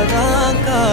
सदा का